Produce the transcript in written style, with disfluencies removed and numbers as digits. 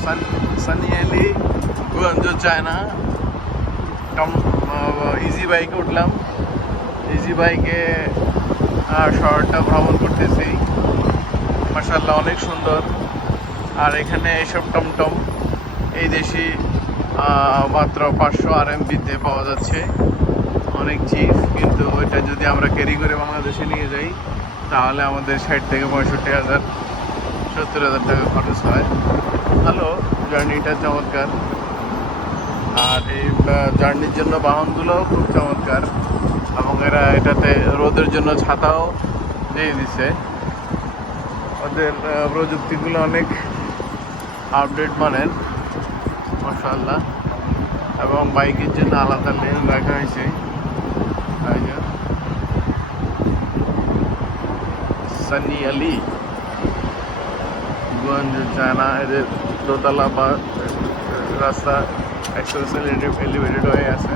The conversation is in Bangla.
সানি আলি গোয়াঞ্জ চায়না ইজি বাইকে উঠলাম। ইজি বাইকে শহরটা ভ্রমণ করতেছি। মাশাআল্লাহ অনেক সুন্দর। আর এখানে এইসব টমটম এই দেশি মাত্র 500 RMB-তে পাওয়া যাচ্ছে, অনেক চিপ। কিন্তু ওইটা যদি আমরা ক্যারি করে বাংলাদেশে নিয়ে যাই তাহলে আমাদের 60 থেকে 65,000 70,000 টাকা খরচ হয়। ভালো, জার্নিটা চমৎকার। আর এই জার্নির জন্য বাহনগুলোও খুব চমৎকার, এবং এরা এটাতে রোদের জন্য ছাতাও দিয়ে দিছে। ওদের প্রযুক্তিগুলো অনেক আপডেট মানের, মাশাআল্লাহ। এবং বাইকের জন্য আলাদা লেন রাখা হয়েছে। সানি আলি গোয়াঞ্জ চায়না, এদের দোতলা বা রাস্তা এলিভেটেড হয়ে আছে।